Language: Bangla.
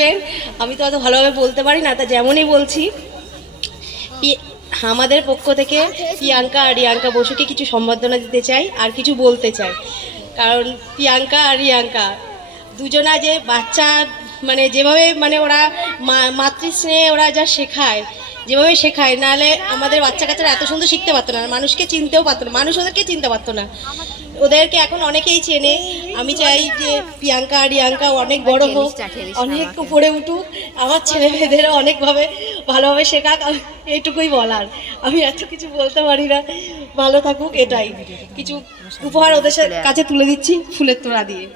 করবেন। আমি তো অত ভালোভাবে বলতে পারি না, তা যেমনই বলছি, আমাদের পক্ষ থেকে প্রিয়াঙ্কা আর রিয়াঙ্কা বসুকে কিছু সম্বর্ধনা দিতে চাই আর কিছু বলতে চাই। কারণ প্রিয়াঙ্কা আর রিয়াঙ্কা দুজনা যে বাচ্চা, মানে যেভাবে মানে ওরা মাতৃস্নেহে ওরা যা শেখায়, যেভাবে শেখায়, নাহলে আমাদের বাচ্চা কাচ্চারা এত সুন্দর শিখতে পারতো না, মানুষকে চিনতেও পারতো না, মানুষ ওদেরকে চিনতে পারতো না। ওদেরকে এখন অনেকেই চেনে। আমি চাই যে প্রিয়াঙ্কা আর রিয়াঙ্কা অনেক বড় হোক, অনেক উপরে উঠুক, আমার ছেলে মেয়েদেরও অনেকভাবে ভালোভাবে শেখাক, এইটুকুই বলার। আমি এত কিছু বলতে পারি না, ভালো থাকুক, এটাই। কিছু উপহার ওদের কাছে তুলে দিচ্ছি ফুলের তোড়া দিয়ে।